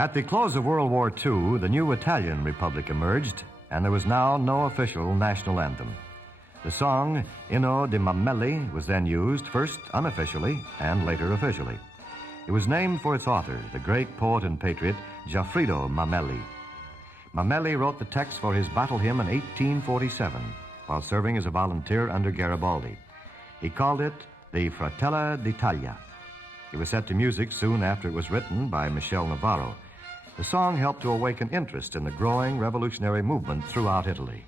At the close of World War II, the new Italian Republic emerged, and there was now no official national anthem. The song Inno di Mameli was then used, first unofficially and later officially. It was named for its author, the great poet and patriot Giaffrido Mameli. Mameli wrote the text for his battle hymn in 1847 while serving as a volunteer under Garibaldi. He called it the Fratella d'Italia. It was set to music soon after it was written by Michel Navarro. The song helped to awaken interest in the growing revolutionary movement throughout Italy.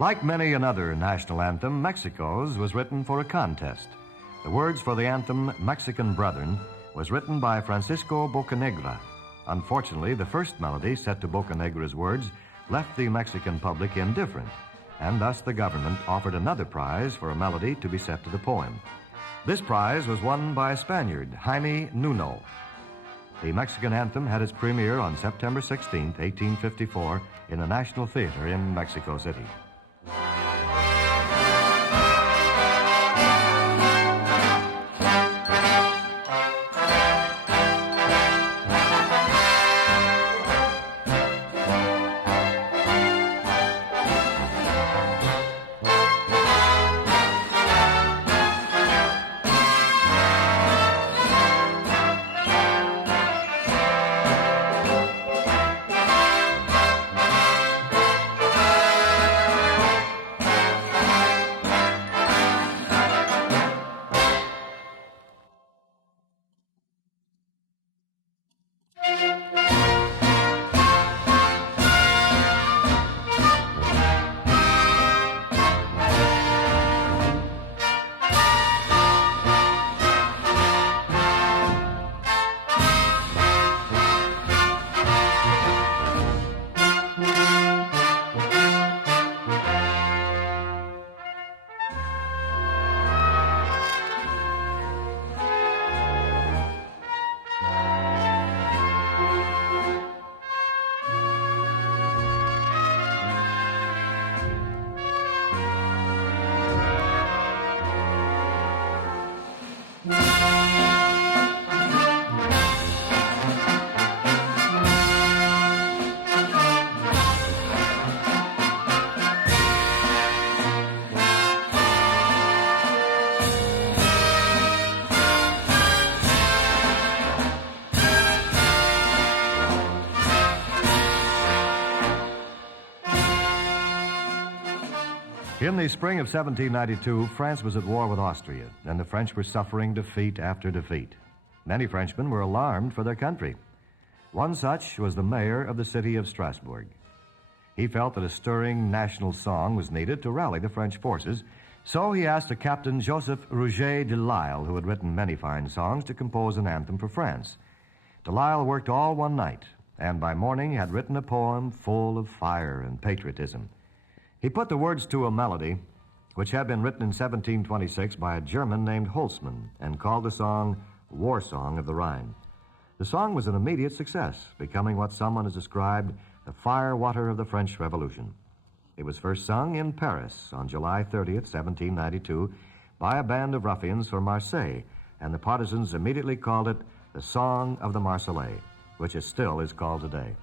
Like many another national anthem, Mexico's was written for a contest. The words for the anthem, Mexican Brethren, was written by Francisco Bocanegra. Unfortunately, the first melody set to Bocanegra's words left the Mexican public indifferent, and thus the government offered another prize for a melody to be set to the poem. This prize was won by a Spaniard, Jaime Nuno. The Mexican anthem had its premiere on September 16, 1854, in the National Theater in Mexico City. In the spring of 1792, France was at war with Austria, and the French were suffering defeat after defeat. Many Frenchmen were alarmed for their country. One such was the mayor of the city of Strasbourg. He felt that a stirring national song was needed to rally the French forces, so he asked a Captain Joseph Rouget de Lisle, who had written many fine songs, to compose an anthem for France. De Lisle worked all one night, and by morning had written a poem full of fire and patriotism. He put the words to a melody which had been written in 1726 by a German named Holzmann and called the song War Song of the Rhine. The song was an immediate success, becoming what someone has described the fire-water of the French Revolution. It was first sung in Paris on July 30th, 1792, by a band of ruffians from Marseille, and the partisans immediately called it the Song of the Marseillais, which it still is called today.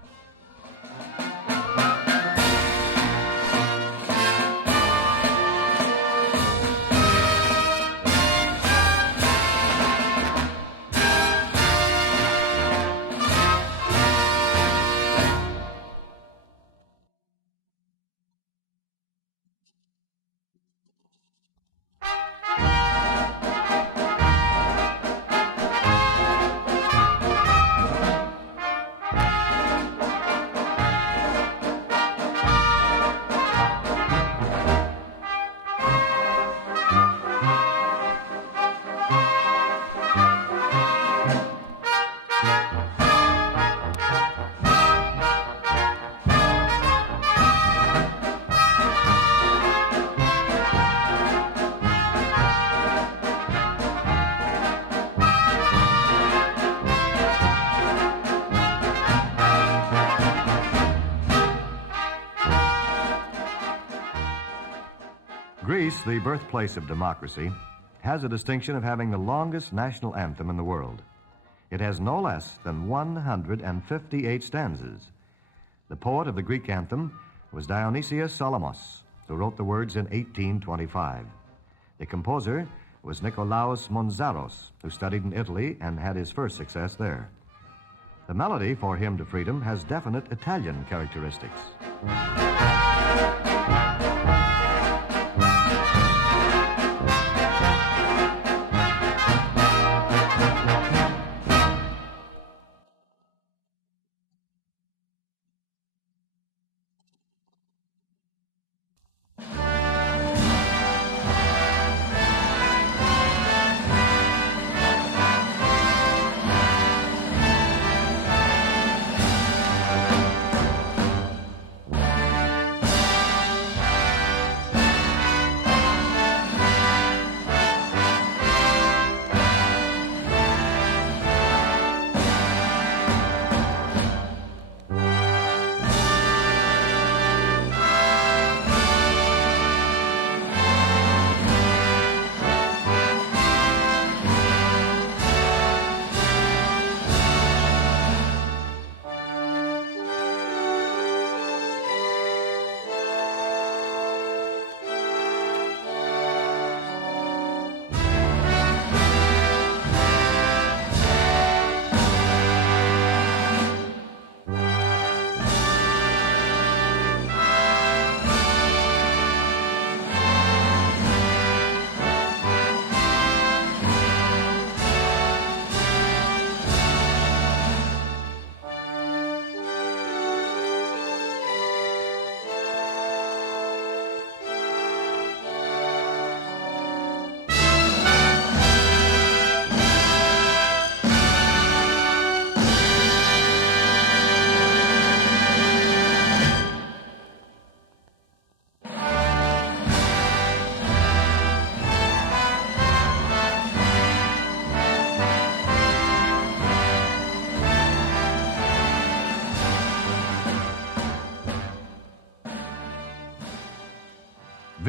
Greece, the birthplace of democracy, has the distinction of having the longest national anthem in the world. It has no less than 158 stanzas. The poet of the Greek anthem was Dionysius Solomos, who wrote the words in 1825. The composer was Nikolaos Monzaros, who studied in Italy and had his first success there. The melody for Hymn to Freedom has definite Italian characteristics.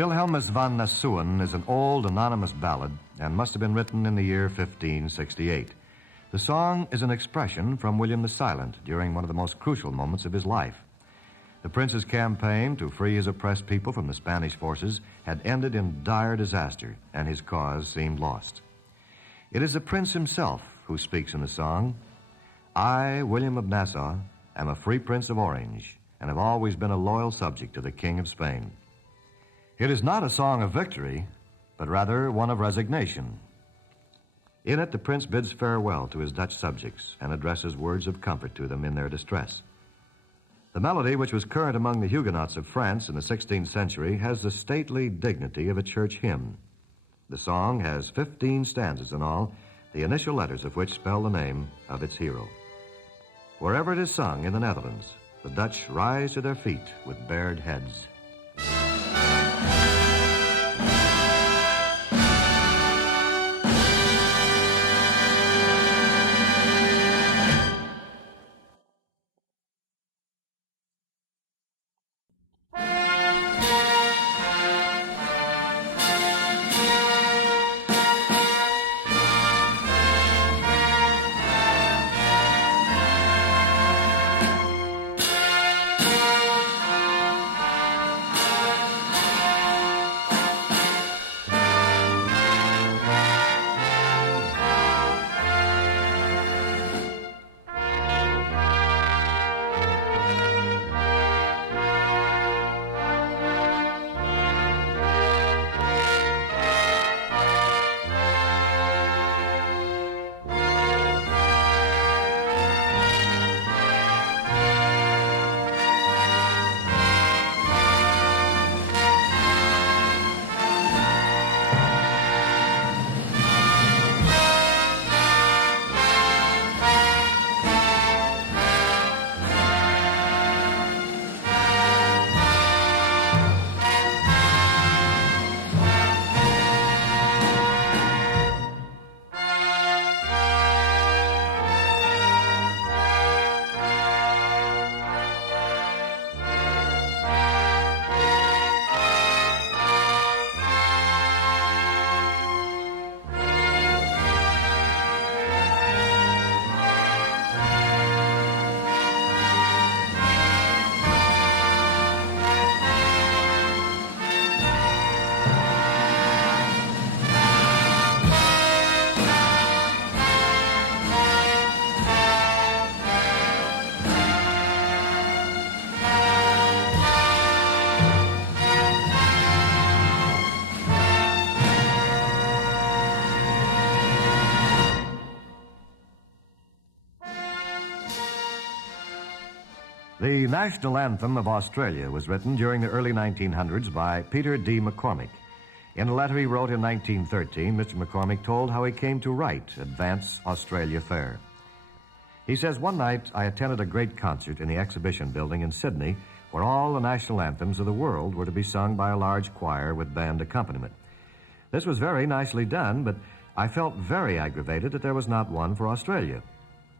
Wilhelmus van Nassauen is an old, anonymous ballad and must have been written in the year 1568. The song is an expression from William the Silent during one of the most crucial moments of his life. The prince's campaign to free his oppressed people from the Spanish forces had ended in dire disaster, and his cause seemed lost. It is the prince himself who speaks in the song. I, William of Nassau, am a free prince of Orange, and have always been a loyal subject to the King of Spain. It is not a song of victory, but rather one of resignation. In it, the prince bids farewell to his Dutch subjects and addresses words of comfort to them in their distress. The melody, which was current among the Huguenots of France in the 16th century, has the stately dignity of a church hymn. The song has 15 stanzas in all, the initial letters of which spell the name of its hero. Wherever it is sung in the Netherlands, the Dutch rise to their feet with bared heads. The national anthem of Australia was written during the early 1900s by Peter D. McCormick. In a letter he wrote in 1913, Mr. McCormick told how he came to write Advance Australia Fair. He says, one night I attended a great concert in the exhibition building in Sydney where all the national anthems of the world were to be sung by a large choir with band accompaniment. This was very nicely done, but I felt very aggravated that there was not one for Australia.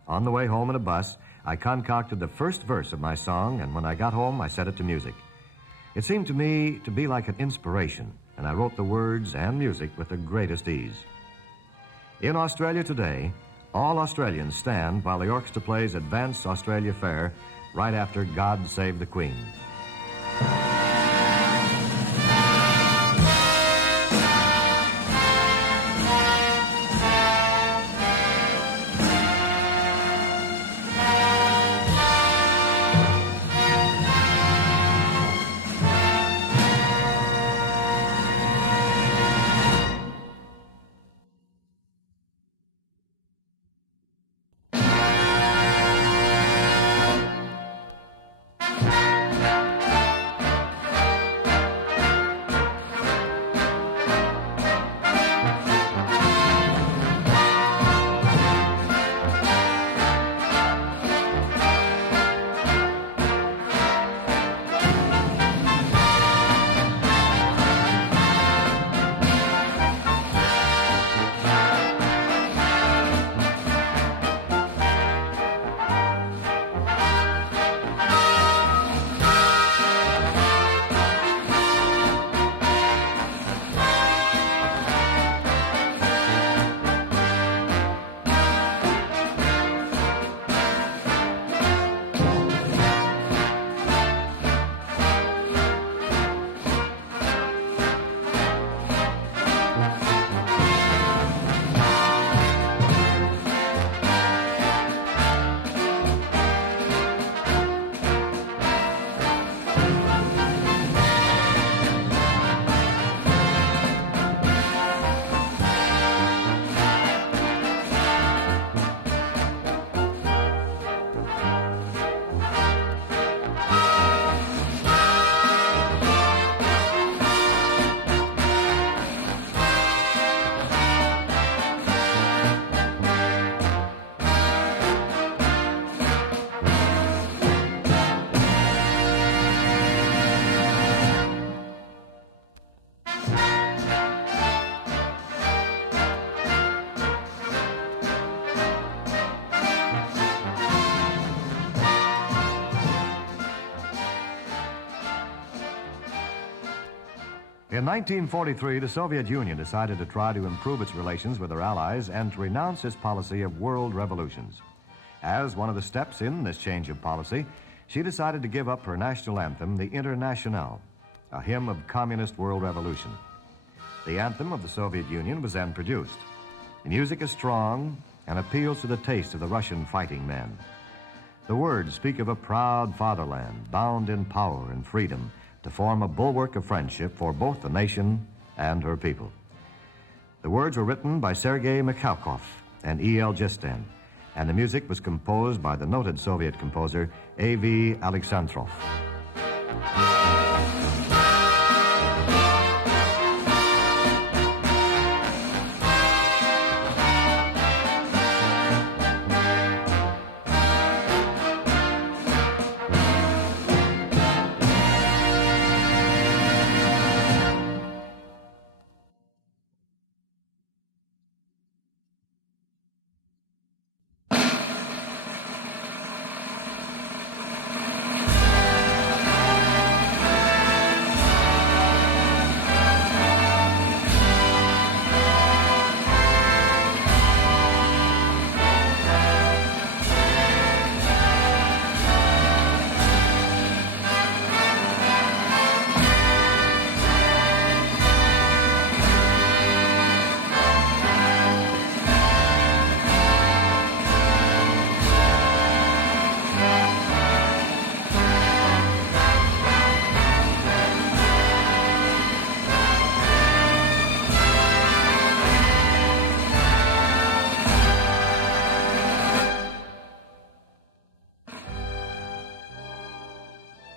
On the way home in a bus, I concocted the first verse of my song, and when I got home, I set it to music. It seemed to me to be like an inspiration, and I wrote the words and music with the greatest ease. In Australia today, all Australians stand while the orchestra plays Advance Australia Fair right after God Save the Queen. In 1943, the Soviet Union decided to try to improve its relations with their allies and to renounce its policy of world revolutions. As one of the steps in this change of policy, she decided to give up her national anthem, the Internationale, a hymn of communist world revolution. The anthem of the Soviet Union was then produced. The music is strong and appeals to the taste of the Russian fighting men. The words speak of a proud fatherland, bound in power and freedom, to form a bulwark of friendship for both the nation and her people. The words were written by Sergei Mikhalkov and E.L. Gistan, and the music was composed by the noted Soviet composer A.V. Alexandrov.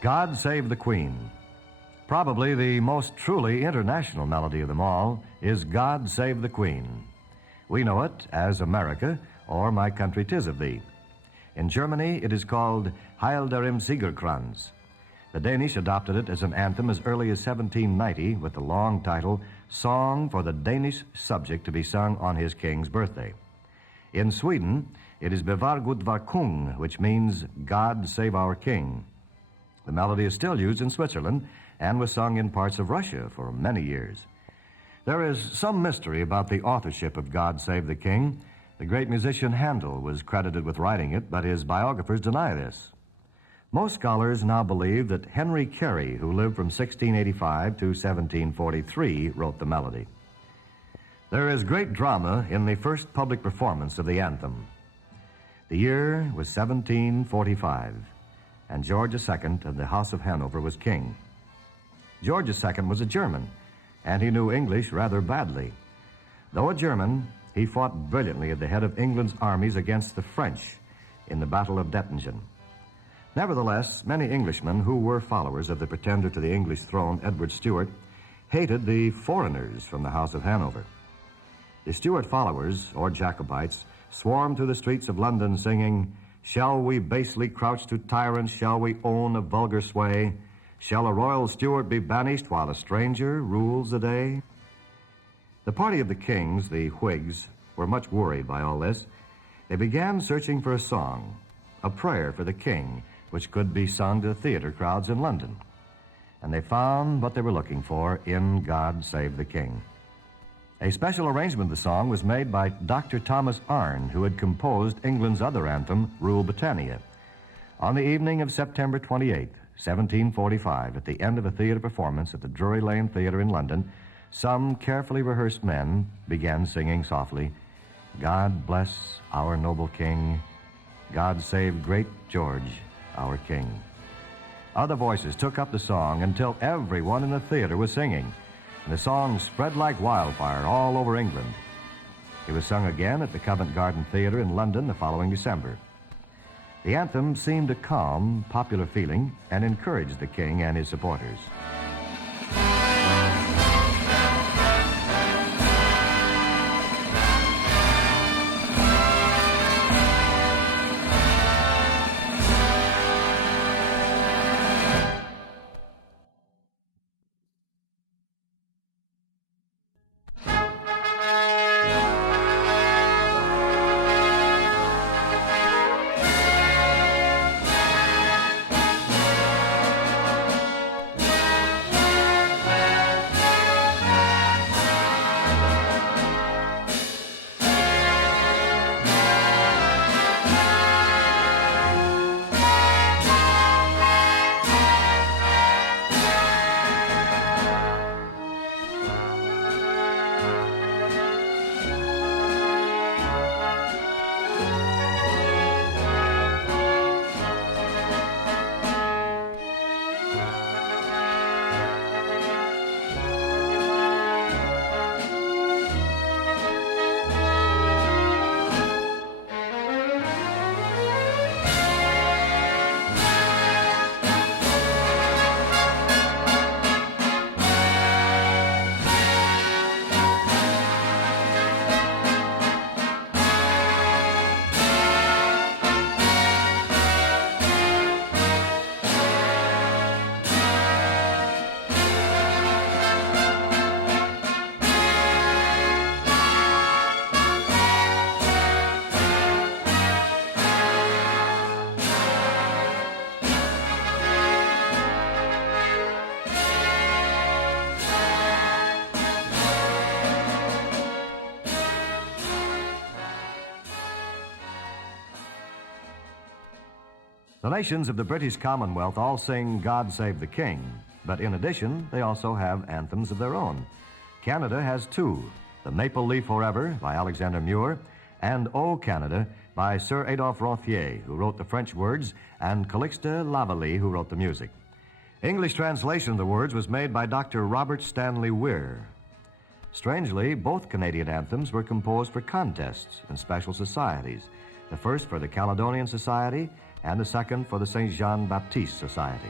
God Save the Queen. Probably the most truly international melody of them all is God Save the Queen. We know it as America or My Country 'Tis of Thee. In Germany, it is called Heil der im Siegerkranz. The Danish adopted it as an anthem as early as 1790 with the long title, Song for the Danish Subject to be sung on his king's birthday. In Sweden, it is Bevar Gud var kung, which means God Save Our King. The melody is still used in Switzerland and was sung in parts of Russia for many years. There is some mystery about the authorship of God Save the King. The great musician Handel was credited with writing it, but his biographers deny this. Most scholars now believe that Henry Carey, who lived from 1685 to 1743, wrote the melody. There is great drama in the first public performance of the anthem. The year was 1745. And George II of the House of Hanover was king. George II was a German, and he knew English rather badly. Though a German, he fought brilliantly at the head of England's armies against the French in the Battle of Dettingen. Nevertheless, many Englishmen who were followers of the pretender to the English throne, Edward Stuart, hated the foreigners from the House of Hanover. The Stuart followers, or Jacobites, swarmed through the streets of London singing, "Shall we basely crouch to tyrants? Shall we own a vulgar sway? Shall a royal Stuart be banished while a stranger rules the day?" The party of the kings, the Whigs, were much worried by all this. They began searching for a song, a prayer for the king, which could be sung to theater crowds in London. And they found what they were looking for in God Save the King. A special arrangement of the song was made by Dr. Thomas Arne, who had composed England's other anthem, Rule Britannia. On the evening of September 28, 1745, at the end of a theater performance at the Drury Lane Theater in London, some carefully rehearsed men began singing softly, "God bless our noble king, God save great George, our king." Other voices took up the song until everyone in the theater was singing. And the song spread like wildfire all over England. It was sung again at the Covent Garden Theatre in London the following December. The anthem seemed to calm popular feeling and encourage the king and his supporters. The nations of the British Commonwealth all sing God Save the King, but in addition, they also have anthems of their own. Canada has two, the Maple Leaf Forever by Alexander Muir and O Canada by Sir Adolphe Rothier, who wrote the French words, and Calixte Lavallée, who wrote the music. English translation of the words was made by Dr. Robert Stanley Weir. Strangely, both Canadian anthems were composed for contests and special societies, the first for the Caledonian Society and the second for the St. Jean-Baptiste Society.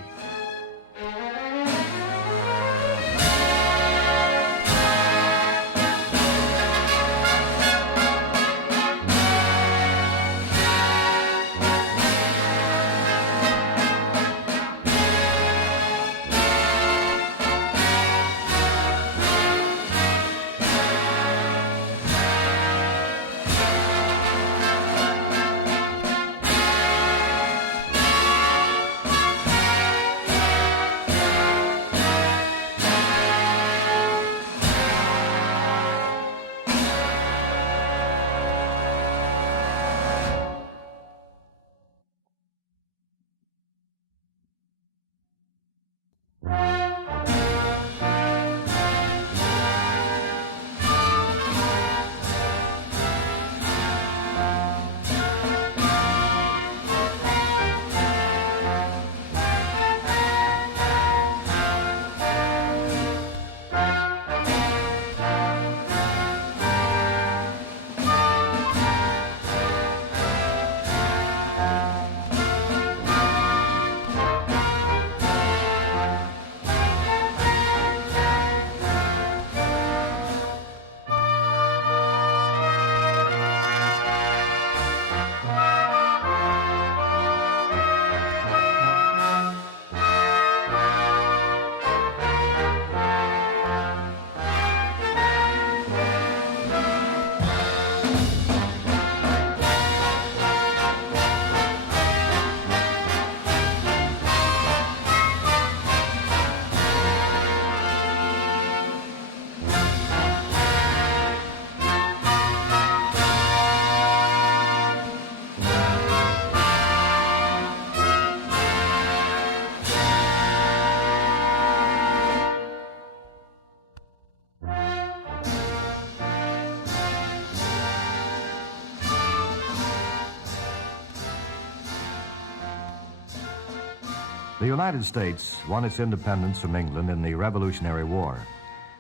The United States won its independence from England in the Revolutionary War.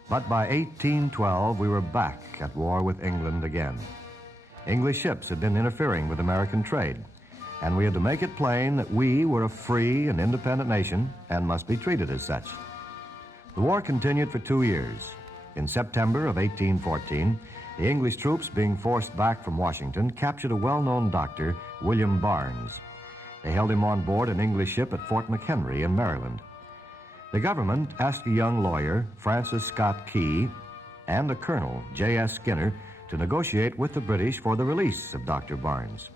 But by 1812, we were back at war with England again. English ships had been interfering with American trade, and we had to make it plain that we were a free and independent nation and must be treated as such. The war continued for 2 years. In September of 1814, the English troops, being forced back from Washington, captured a well-known doctor, William Barnes. They held him on board an English ship at Fort McHenry in Maryland. The government asked a young lawyer, Francis Scott Key, and a colonel, J.S. Skinner, to negotiate with the British for the release of Dr. Barnes.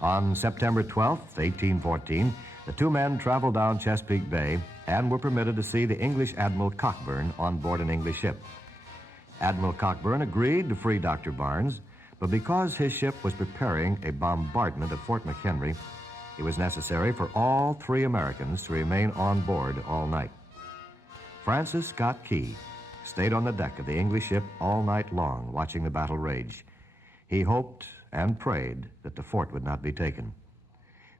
On September 12, 1814, the two men traveled down Chesapeake Bay and were permitted to see the English Admiral Cockburn on board an English ship. Admiral Cockburn agreed to free Dr. Barnes, but because his ship was preparing a bombardment of Fort McHenry, it was necessary for all three Americans to remain on board all night. Francis Scott Key stayed on the deck of the English ship all night long, watching the battle rage. He hoped and prayed that the fort would not be taken.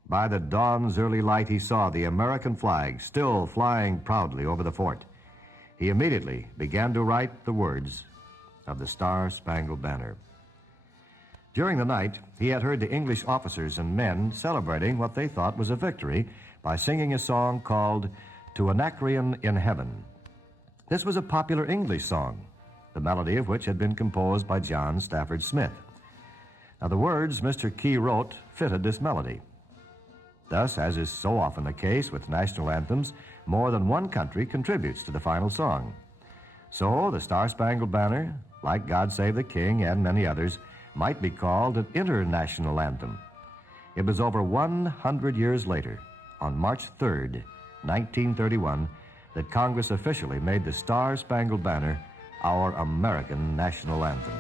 By the dawn's early light, he saw the American flag still flying proudly over the fort. He immediately began to write the words of the Star-Spangled Banner. During the night, he had heard the English officers and men celebrating what they thought was a victory by singing a song called To Anacreon in Heaven. This was a popular English song, the melody of which had been composed by John Stafford Smith. Now, the words Mr. Key wrote fitted this melody. Thus, as is so often the case with national anthems, more than one country contributes to the final song. So, the Star-Spangled Banner, like God Save the King and many others, might be called an international anthem. It was over 100 years later, on March 3rd, 1931, that Congress officially made the Star-Spangled Banner our American national anthem.